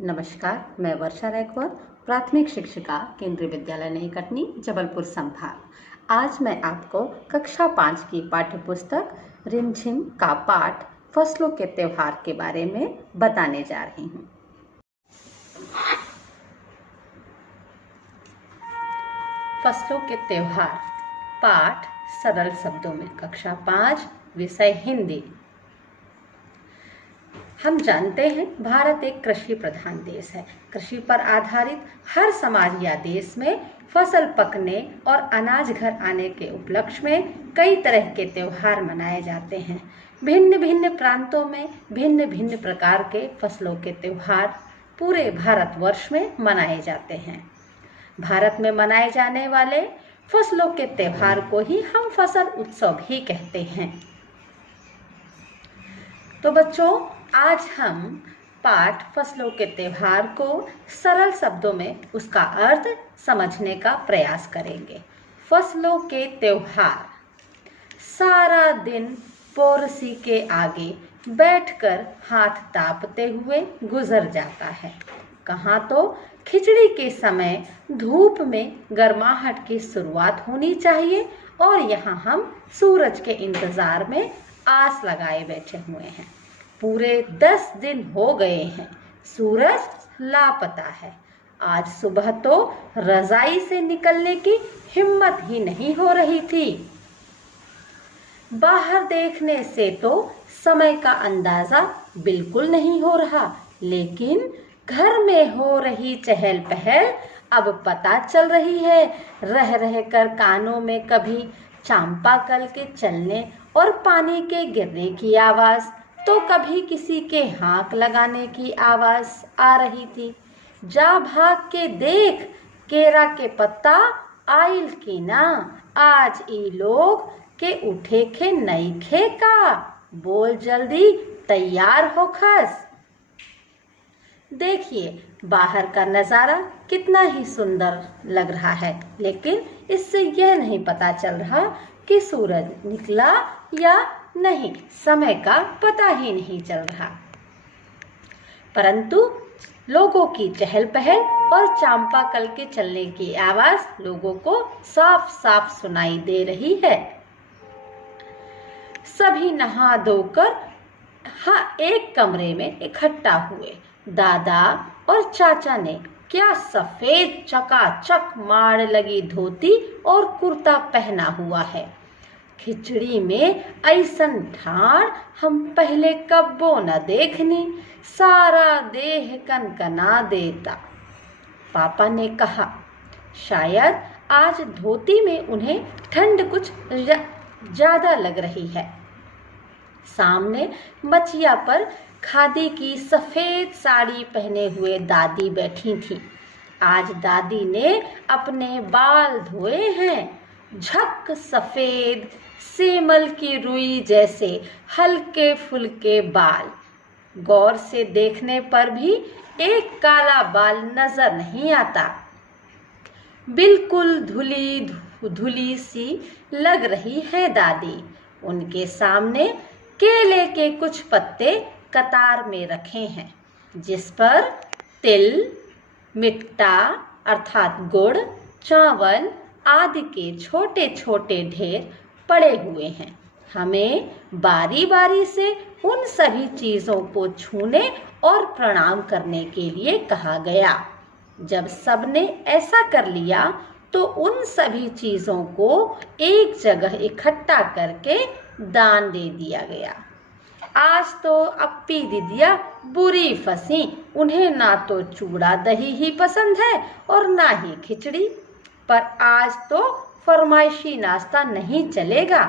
नमस्कार, मैं वर्षा रैकवर, प्राथमिक शिक्षिका, केंद्रीय विद्यालय नई कटनी, जबलपुर संभाग। आज मैं आपको कक्षा 5 की पाठ्य पुस्तक रिमझिम का पाठ फसलों के त्योहार के बारे में बताने जा रही हूँ। फसलों के त्योहार पाठ सरल शब्दों में, कक्षा 5, विषय हिंदी। हम जानते हैं भारत एक कृषि प्रधान देश है। कृषि पर आधारित हर समाज या देश में फसल पकने और अनाज घर आने के उपलक्ष्य में कई तरह के त्योहार मनाए जाते हैं। भिन्न भिन्न प्रांतों में भिन्न भिन्न प्रकार के फसलों के त्योहार पूरे भारतवर्ष में मनाए जाते हैं। भारत में मनाए जाने वाले फसलों के त्योहार को ही हम फसल उत्सव भी कहते हैं। तो बच्चों, आज हम पाठ फसलों के त्योहार को सरल शब्दों में उसका अर्थ समझने का प्रयास करेंगे। फसलों के त्योहार सारा दिन पोरसी के आगे बैठकर हाथ तापते हुए गुजर जाता है। कहाँ तो खिचड़ी के समय धूप में गर्माहट की शुरुआत होनी चाहिए और यहाँ हम सूरज के इंतजार में आस लगाए बैठे हुए हैं। पूरे 10 दिन हो गए हैं, सूरज लापता है। आज सुबह तो रजाई से निकलने की हिम्मत ही नहीं हो रही थी। बाहर देखने से तो समय का अंदाजा बिल्कुल नहीं हो रहा, लेकिन घर में हो रही चहल पहल अब पता चल रही है। रह रह कर कानों में कभी चांपाकल के चलने और पानी के गिरने की आवाज, तो कभी किसी के हाँक लगाने की आवाज आ रही थी। जा भाग के देख, केरा के पत्ता आइल की ना, आज ई लोग के उठे खे नई खे का, बोल जल्दी तैयार हो खस। देखिए बाहर का नज़ारा कितना ही सुंदर लग रहा है, लेकिन इससे यह नहीं पता चल रहा कि सूरज निकला या नहीं, समय का पता ही नहीं चल रहा। परंतु लोगों की चहल पहल और चांपाकल के चलने की आवाज लोगों को साफ साफ सुनाई दे रही है। सभी नहा धोकर एक कमरे में इकट्ठा हुए। दादा और चाचा ने क्या सफेद चकाचक माड़ लगी धोती और कुर्ता पहना हुआ है। खिचड़ी में ऐसन ठाड़ हम पहले कब्बो न देखनी, सारा देह कनकना देता। पापा ने कहा, शायद आज धोती में उन्हें ठंड कुछ ज्यादा लग रही है। सामने मचिया पर खादी की सफेद साड़ी पहने हुए दादी बैठी थी। आज दादी ने अपने बाल धोए हैं, झक सफेद सेमल की रुई जैसे हल्के फुल्के बाल। गौर से देखने पर भी एक काला बाल नजर नहीं आता। बिल्कुल धुली धुली सी लग रही है दादी। उनके सामने केले के कुछ पत्ते कतार में रखे हैं, जिस पर तिल, मिट्टा अर्थात गुड़, चावल आदि के छोटे छोटे ढेर पड़े हुए हैं। हमें बारी बारी से उन सभी चीजों को छूने और प्रणाम करने के लिए कहा गया। जब सबने ऐसा कर लिया तो उन सभी चीजों को एक जगह इकट्ठा करके दान दे दिया गया। आज तो अप्पी दीदिया बुरी फंसी, उन्हें ना तो चूड़ा दही ही पसंद है और ना ही खिचड़ी, पर आज तो फरमाइशी नाश्ता नहीं चलेगा।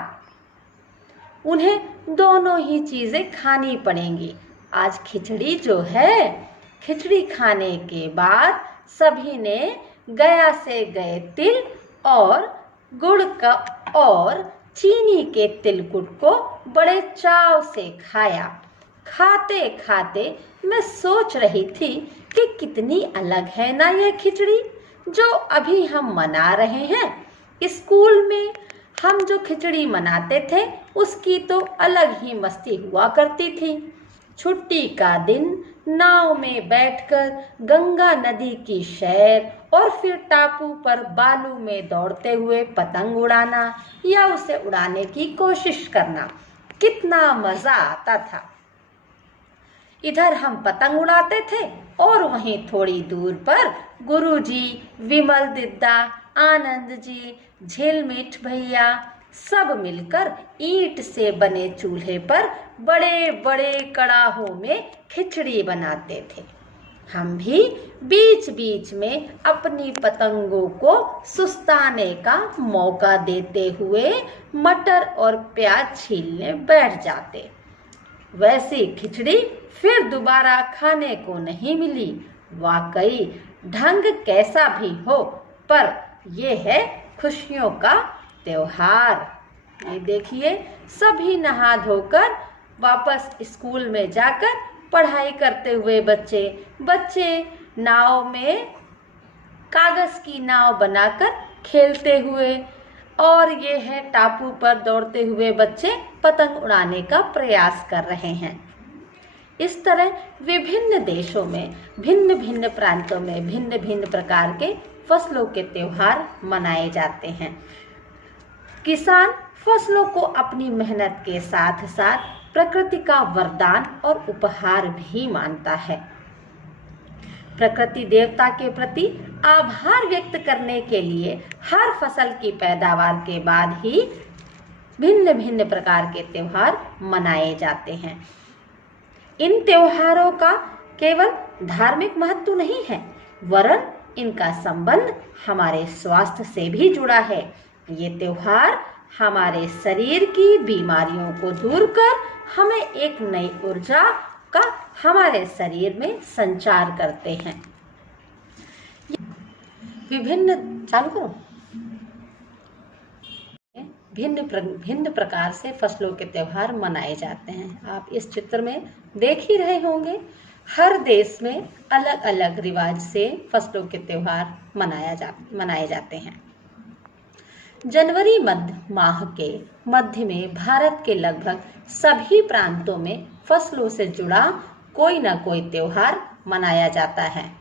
उन्हें दोनों ही चीजें खानी पड़ेंगी। आज खिचड़ी जो है, खिचड़ी खाने के बाद सभी ने गया से गए तिल और गुड़ का और चीनी के तिलकुट को बड़े चाव से खाया। खाते खाते मैं सोच रही थी कि कितनी अलग है ना यह खिचड़ी जो अभी हम मना रहे हैं। स्कूल में हम जो खिचड़ी मनाते थे उसकी तो अलग ही मस्ती हुआ करती थी। छुट्टी का दिन नाव में बैठकर गंगा नदी की सैर और फिर टापू पर बालू में दौड़ते हुए पतंग उड़ाना या उसे उड़ाने की कोशिश करना, कितना मजा आता था। इधर हम पतंग उड़ाते थे और वहीं थोड़ी दूर पर गुरुजी, विमल दिद्दा, आनंद जी, झिलमिठ भैया सब मिलकर ईंट से बने चूल्हे पर बड़े बड़े कड़ाहों में खिचड़ी बनाते थे। हम भी बीच बीच में अपनी पतंगों को सुस्ताने का मौका देते हुए मटर और प्याज छीलने बैठ जाते। वैसी खिचड़ी फिर दोबारा खाने को नहीं मिली। वाकई ढंग कैसा भी हो, पर ये है खुशियों का त्योहार। ये देखिए, सभी नहा धोकर वापस स्कूल में जाकर पढ़ाई करते हुए बच्चे नाव में कागज की नाव बनाकर खेलते हुए, और ये है टापू पर दौड़ते हुए बच्चे पतंग उड़ाने का प्रयास कर रहे हैं। इस तरह विभिन्न देशों में, भिन्न भिन्न प्रांतों में भिन्न भिन्न प्रकार के फसलों के त्योहार मनाए जाते हैं। किसान फसलों को अपनी मेहनत के साथ साथ प्रकृति का वरदान और उपहार भी मानता है। प्रकृति देवता के प्रति आभार व्यक्त करने के लिए हर फसल की पैदावार के बाद ही भिन्न भिन्न प्रकार के त्योहार मनाए जाते हैं। इन त्योहारों का केवल धार्मिक महत्व नहीं है, वरन इनका संबंध हमारे स्वास्थ्य से भी जुड़ा है। ये त्योहार हमारे शरीर की बीमारियों को दूर कर हमें एक नई ऊर्जा का हमारे शरीर में संचार करते हैं। भिन्न प्रकार से फसलों के त्योहार मनाए जाते हैं। आप इस चित्र में देख ही रहे होंगे, हर देश में अलग अलग रिवाज से फसलों के त्योहार मनाए जाते हैं। जनवरी माह के मध्य में भारत के लगभग सभी प्रांतों में फसलों से जुड़ा कोई न कोई त्योहार मनाया जाता है।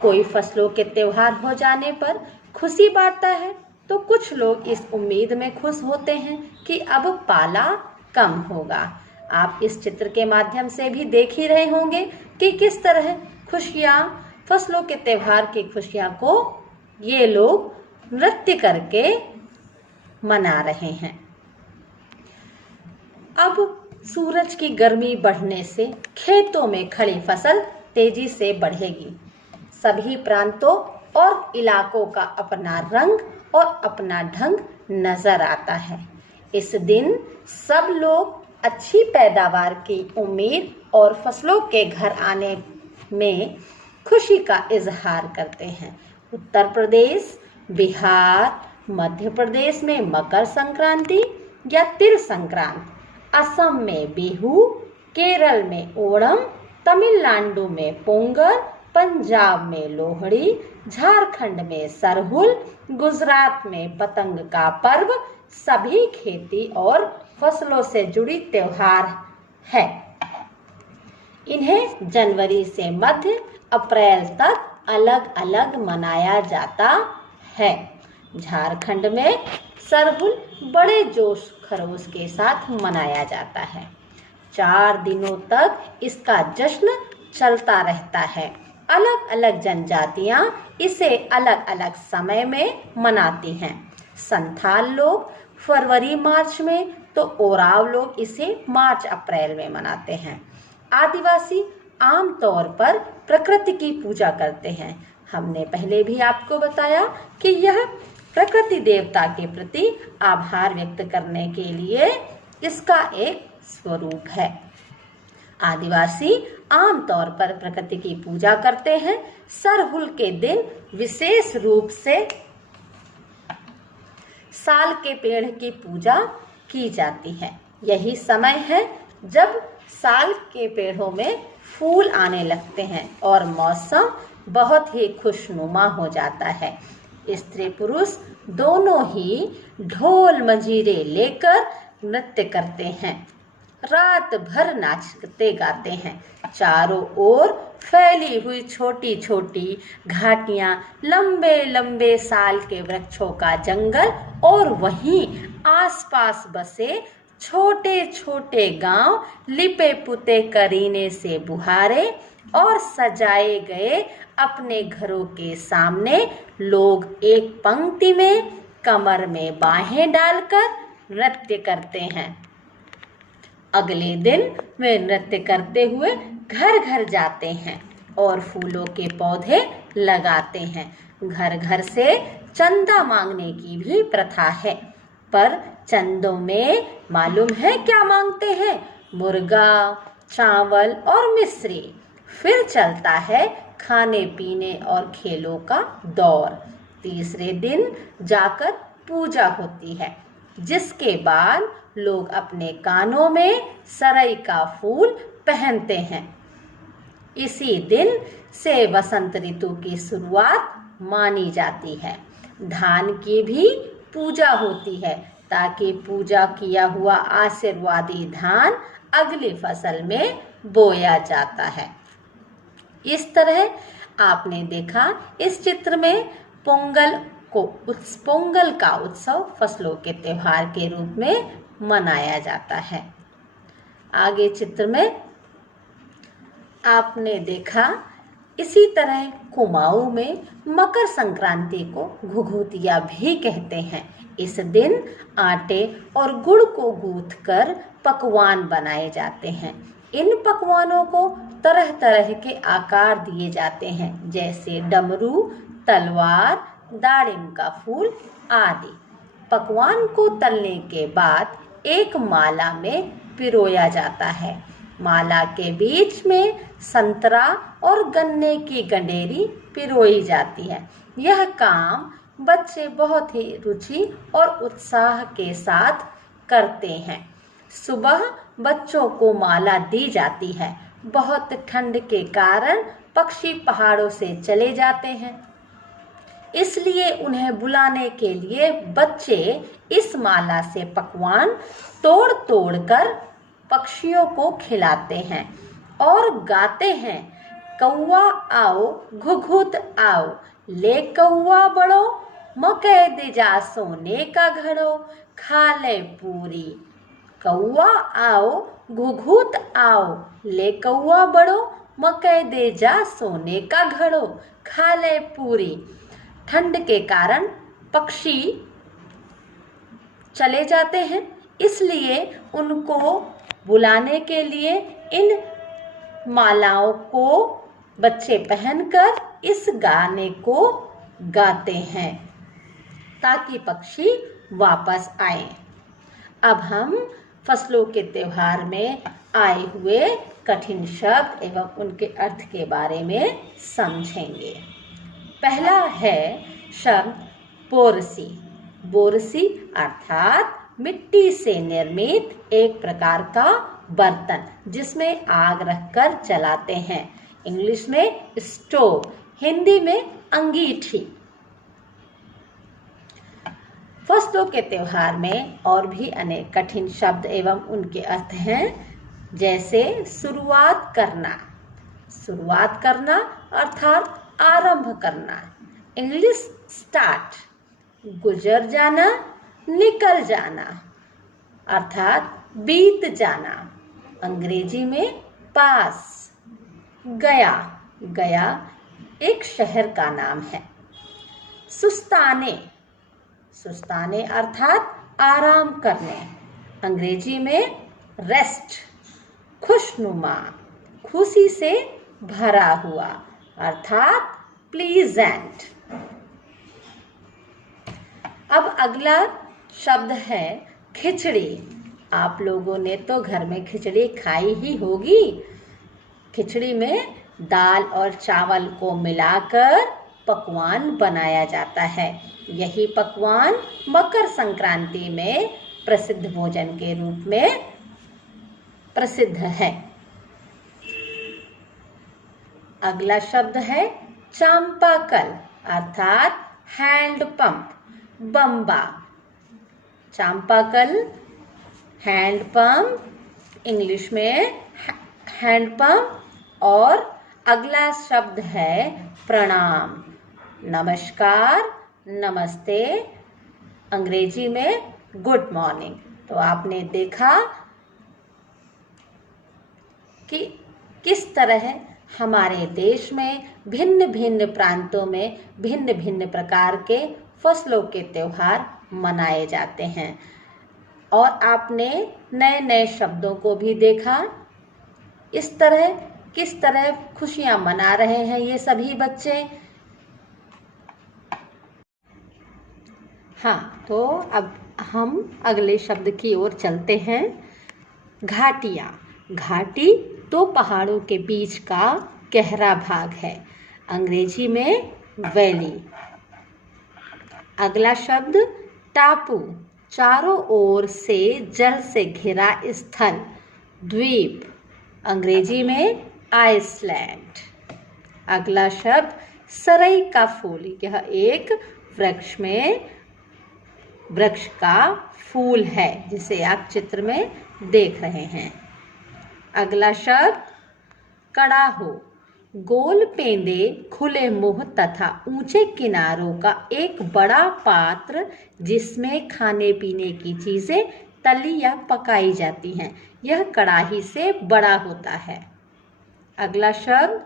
कोई फसलों के त्योहार हो जाने पर खुशी बांटता है, तो कुछ लोग इस उम्मीद में खुश होते हैं कि अब पाला कम होगा। आप इस चित्र के माध्यम से भी देख ही रहे होंगे कि किस तरह फसलों के त्योहार की खुशियां को ये लोग नृत्य करके मना रहे हैं। अब सूरज की गर्मी बढ़ने से खेतों में खड़ी फसल तेजी से बढ़ेगी। सभी प्रांतों और इलाकों का अपना रंग और अपना ढंग नजर आता है। इस दिन सब लोग अच्छी पैदावार की उम्मीद और फसलों के घर आने में खुशी का इजहार करते हैं। उत्तर प्रदेश, बिहार, मध्य प्रदेश में मकर संक्रांति या तिर संक्रांति, असम में बिहू, केरल में ओणम, तमिलनाडु में पोंगल, पंजाब में लोहड़ी, झारखंड में सरहुल, गुजरात में पतंग का पर्व सभी खेती और फसलों से जुड़ी त्योहार है। इन्हें जनवरी से मध्य अप्रैल तक अलग अलग मनाया जाता है। झारखंड में सरहुल बड़े जोश खरोश के साथ मनाया जाता है। 4 दिनों तक इसका जश्न चलता रहता है। अलग अलग जनजातियां इसे अलग अलग समय में मनाती हैं। संथाल लोग फरवरी मार्च में, तो ओराव लोग इसे मार्च अप्रैल में मनाते हैं। आदिवासी आमतौर पर प्रकृति की पूजा करते हैं। हमने पहले भी आपको बताया कि यह प्रकृति देवता के प्रति आभार व्यक्त करने के लिए इसका एक स्वरूप है। आदिवासी आमतौर पर प्रकृति की पूजा करते हैं। सरहुल के दिन विशेष रूप से साल के पेड़ की पूजा की जाती है। यही समय है जब साल के पेड़ों में फूल आने लगते हैं और मौसम बहुत ही खुशनुमा हो जाता है। स्त्री पुरुष दोनों ही ढोल मंजीरे लेकर नृत्य करते हैं। रात भर नाचते गाते हैं। चारों ओर फैली हुई छोटी छोटी घाटियां, लंबे लंबे साल के वृक्षों का जंगल और वहीं आसपास बसे छोटे छोटे गांव, लिपे पुते करीने से बुहारे और सजाए गए अपने घरों के सामने लोग एक पंक्ति में कमर में बाहें डालकर नृत्य करते हैं। अगले दिन वे नृत्य करते हुए घर घर जाते हैं और फूलों के पौधे लगाते हैं। घर घर से चंदा मांगने की भी प्रथा है, पर चंदों में मालूम है क्या मांगते हैं? मुर्गा, चावल और मिश्री। फिर चलता है खाने पीने और खेलों का दौर। तीसरे दिन जाकर पूजा होती है, जिसके बाद लोग अपने कानों में सरई का फूल पहनते हैं। इसी दिन से वसंत ऋतु की शुरुआत मानी जाती है। धान की भी पूजा होती है, ताकि पूजा किया हुआ आशीर्वादी धान अगली फसल में बोया जाता है। इस तरह आपने देखा इस चित्र में पोंगल का उत्सव फसलों के त्योहार के रूप में मनाया जाता है। आगे चित्र में आपने देखा इसी तरह कुमाऊं में मकर संक्रांति को घुघुतिया भी कहते हैं। इस दिन आटे और गुड़ को गूंथकर पकवान बनाए जाते हैं। इन पकवानों को तरह तरह के आकार दिए जाते हैं, जैसे डमरू, तलवार, दाड़िम का फूल आदि। पकवान को तलने के बाद एक माला में पिरोया जाता है। माला के बीच में संतरा और गन्ने की गंडेरी पिरोई जाती है। यह काम बच्चे बहुत ही रुचि और उत्साह के साथ करते हैं। सुबह बच्चों को माला दी जाती है। बहुत ठंड के कारण पक्षी पहाड़ों से चले जाते हैं, इसलिए उन्हें बुलाने के लिए बच्चे इस माला से पकवान तोड़ तोड़ कर पक्षियों को खिलाते हैं और गाते हैं, कौवा आओ घुघुत आओ, ले कौवा बड़ो, मकई दे जा सोने का घड़ो, खा ले पूरी। कौवा आओ घुघुत आओ, ले कौवा बड़ो, मकई दे जा सोने का घड़ो, खा ले पूरी। ठंड के कारण पक्षी चले जाते हैं, इसलिए उनको बुलाने के लिए इन मालाओं को बच्चे पहनकर इस गाने को गाते हैं ताकि पक्षी वापस आए। अब हम फसलों के त्योहार में आए हुए कठिन शब्द एवं उनके अर्थ के बारे में समझेंगे। पहला है शब्द बोरसी। बोरसी अर्थात मिट्टी से निर्मित एक प्रकार का बर्तन, जिसमें आग रखकर जलाते हैं। इंग्लिश में स्टोव, हिंदी में अंगीठी। फसलों के त्योहार में और भी अनेक कठिन शब्द एवं उनके अर्थ हैं, जैसे शुरुआत करना। शुरुआत करना अर्थात आरंभ करना। English start. गुजर जाना, निकल जाना अर्थात बीत जाना। अंग्रेजी में पास। गया, गया एक शहर का नाम है। सुस्ताने, सुस्ताने अर्थात आराम करने। अंग्रेजी में रेस्ट। खुशनुमा, खुशी से भरा हुआ अर्थात प्लीजेंट। अब अगला शब्द है खिचड़ी। आप लोगों ने तो घर में खिचड़ी खाई ही होगी। खिचड़ी में दाल और चावल को मिलाकर पकवान बनाया जाता है। यही पकवान मकर संक्रांति में प्रसिद्ध भोजन के रूप में प्रसिद्ध है। अगला शब्द है चांपाकल अर्थात हैंड पंप, बम्बा। चांपाकल, हैंड पंप, इंग्लिश में हैंडपंप और अगला शब्द है प्रणाम। नमस्कार, नमस्ते, अंग्रेजी में गुड मॉर्निंग। तो आपने देखा कि किस तरह हमारे देश में भिन्न भिन्न प्रांतों में भिन्न भिन्न प्रकार के फसलों के त्योहार मनाए जाते हैं। और आपने नए नए शब्दों को भी देखा। इस तरह किस तरह खुशियां मना रहे हैं ये सभी बच्चे। हाँ, तो अब हम अगले शब्द की ओर चलते हैं। घाटियाँ। घाटी दो पहाड़ों के बीच का गहरा भाग है, अंग्रेजी में वैली। अगला शब्द टापू, चारों ओर से जल से घिरा स्थल, द्वीप, अंग्रेजी में आइसलैंड। अगला शब्द सरई का फूल, यह एक वृक्ष का फूल है जिसे आप चित्र में देख रहे हैं। अगला शब्द कड़ाहो, गोल पेंदे, खुले मुंह तथा ऊंचे किनारों का एक बड़ा पात्र जिसमें खाने पीने की चीजें तली या पकाई जाती हैं। यह कड़ाही से बड़ा होता है। अगला शब्द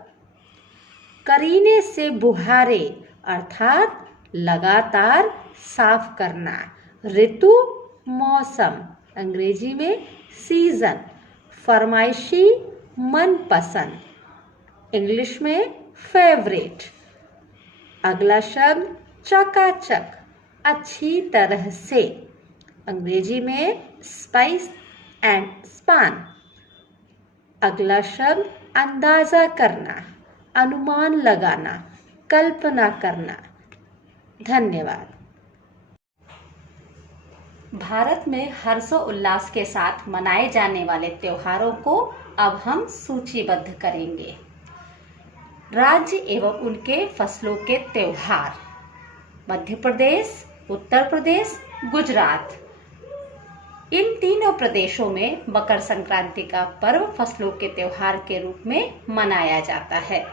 करीने से बुहारे अर्थात लगातार साफ करना, ऋतु, मौसम, अंग्रेजी में सीजन, फरमाइशी, मनपसंद, इंग्लिश में फेवरेट। अगला शब्द चकाचक, अच्छी तरह से, अंग्रेजी में स्पाइस एंड स्पान। अगला शब्द अंदाजा करना, अनुमान लगाना, कल्पना करना। धन्यवाद। भारत में हर्षोल्लास के साथ मनाए जाने वाले त्योहारों को अब हम सूचीबद्ध करेंगे। राज्य एवं उनके फसलों के त्योहार। मध्य प्रदेश, उत्तर प्रदेश, गुजरात। इन तीनों प्रदेशों में मकर संक्रांति का पर्व फसलों के त्योहार के रूप में मनाया जाता है।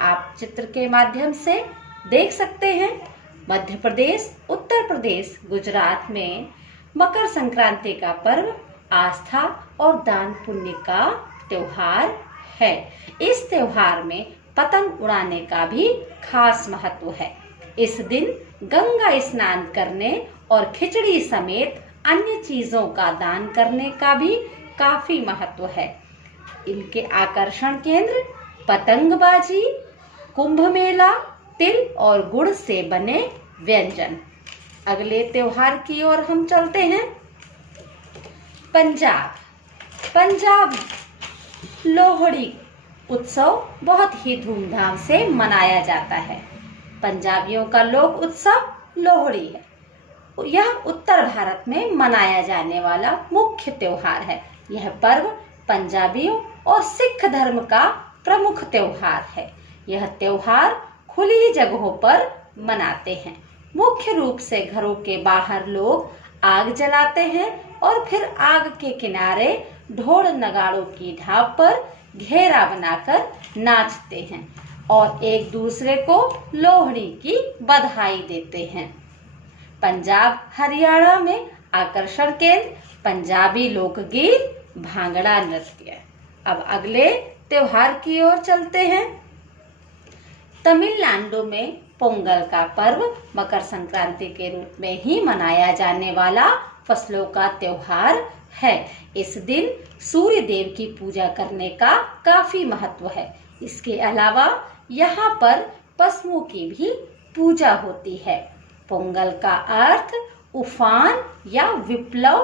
आप चित्र के माध्यम से देख सकते हैं। मध्य प्रदेश, उत्तर प्रदेश, गुजरात में मकर संक्रांति का पर्व आस्था और दान पुण्य का त्योहार है। इस त्योहार में पतंग उड़ाने का भी खास महत्व है। इस दिन गंगा स्नान करने और खिचड़ी समेत अन्य चीजों का दान करने का भी काफी महत्व है। इनके आकर्षण केंद्र पतंगबाजी, कुंभ मेला, तिल और गुड़ से बने व्यंजन। अगले त्योहार की ओर हम चलते हैं। पंजाब लोहड़ी उत्सव बहुत ही धूमधाम से मनाया जाता है। पंजाबियों का लोक उत्सव लोहड़ी है। यह उत्तर भारत में मनाया जाने वाला मुख्य त्योहार है। यह पर्व पंजाबियों और सिख धर्म का प्रमुख त्योहार है। यह त्योहार खुली जगहों पर मनाते हैं। मुख्य रूप से घरों के बाहर लोग आग जलाते हैं और फिर आग के किनारे ढोल नगाड़ों की ढाब पर घेरा बनाकर नाचते हैं और एक दूसरे को लोहड़ी की बधाई देते हैं। पंजाब हरियाणा में आकर्षण केंद्र पंजाबी लोकगीत, भांगड़ा नृत्य। अब अगले त्योहार की ओर चलते हैं। तमिलनाडु में पोंगल का पर्व मकर संक्रांति के रूप में ही मनाया जाने वाला फसलों का त्योहार है। इस दिन सूर्य देव की पूजा करने का काफी महत्व है। इसके अलावा यहाँ पर पशुओं की भी पूजा होती है। पोंगल का अर्थ उफान या विप्लव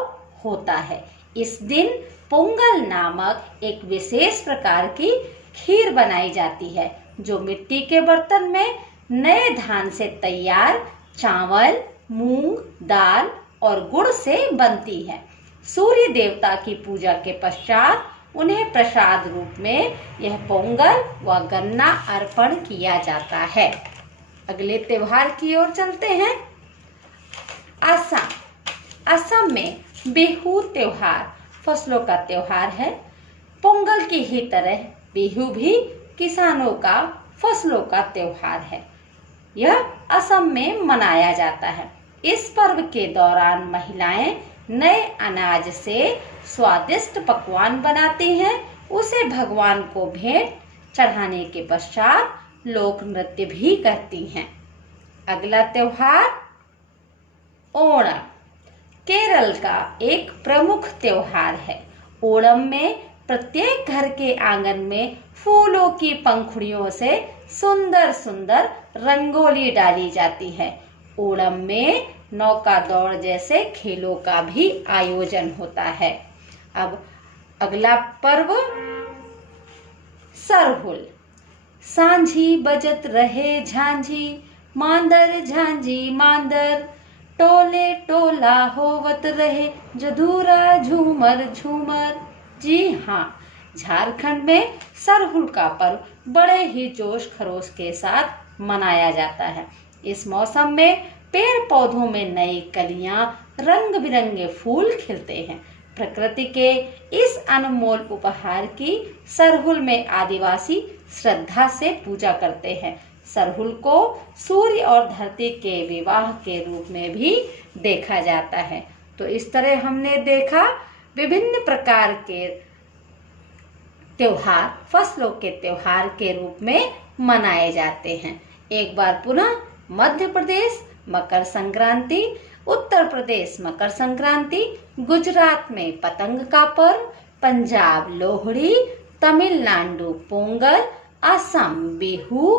होता है। इस दिन पोंगल नामक एक विशेष प्रकार की खीर बनाई जाती है जो मिट्टी के बर्तन में नए धान से तैयार चावल, मूंग, दाल और गुड़ से बनती है। सूर्य देवता की पूजा के पश्चात उन्हें प्रसाद रूप में यह पोंगल व गन्ना अर्पण किया जाता है। अगले त्योहार की ओर चलते हैं। असम में बिहू त्योहार फसलों का त्योहार है। पोंगल की ही तरह बिहू भी किसानों का फसलों का त्योहार है। यह असम में मनाया जाता है। इस पर्व के दौरान महिलाएं नए अनाज से स्वादिष्ट पकवान बनाती हैं। उसे भगवान को भेंट चढ़ाने के पश्चात लोक नृत्य भी करती हैं। अगला त्योहार ओणम केरल का एक प्रमुख त्योहार है। ओणम में प्रत्येक घर के आंगन में फूलों की पंखुड़ियों से सुंदर सुंदर रंगोली डाली जाती है। ओणम में नौका दौड़ जैसे खेलों का भी आयोजन होता है। अब अगला पर्व सरहुल। सांझी बजत रहे झांझी, मांदर झांझी मांदर, टोले टोला होवत रहे जदूरा झूमर झूमर। जी हाँ, झारखंड में सरहुल का पर्व बड़े ही जोश खरोश के साथ मनाया जाता है। इस मौसम में पेड़ पौधों में नई कलियां, रंग बिरंगे फूल खिलते हैं। प्रकृति के इस अनमोल उपहार की सरहुल में आदिवासी श्रद्धा से पूजा करते हैं। सरहुल को सूर्य और धरती के विवाह के रूप में भी देखा जाता है। तो इस तरह हमने देखा विभिन्न प्रकार के त्योहार फसलों के त्योहार के रूप में मनाए जाते हैं। एक बार पुनः मध्य प्रदेश मकर संक्रांति, उत्तर प्रदेश मकर संक्रांति, गुजरात में पतंग का पर्व, पंजाब लोहड़ी, तमिलनाडु पोंगल, असम बिहू,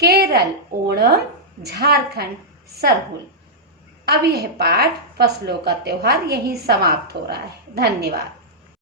केरल ओणम, झारखंड सरहुल। अब यह पाठ फसलों का त्योहार यहीं समाप्त हो रहा है। धन्यवाद।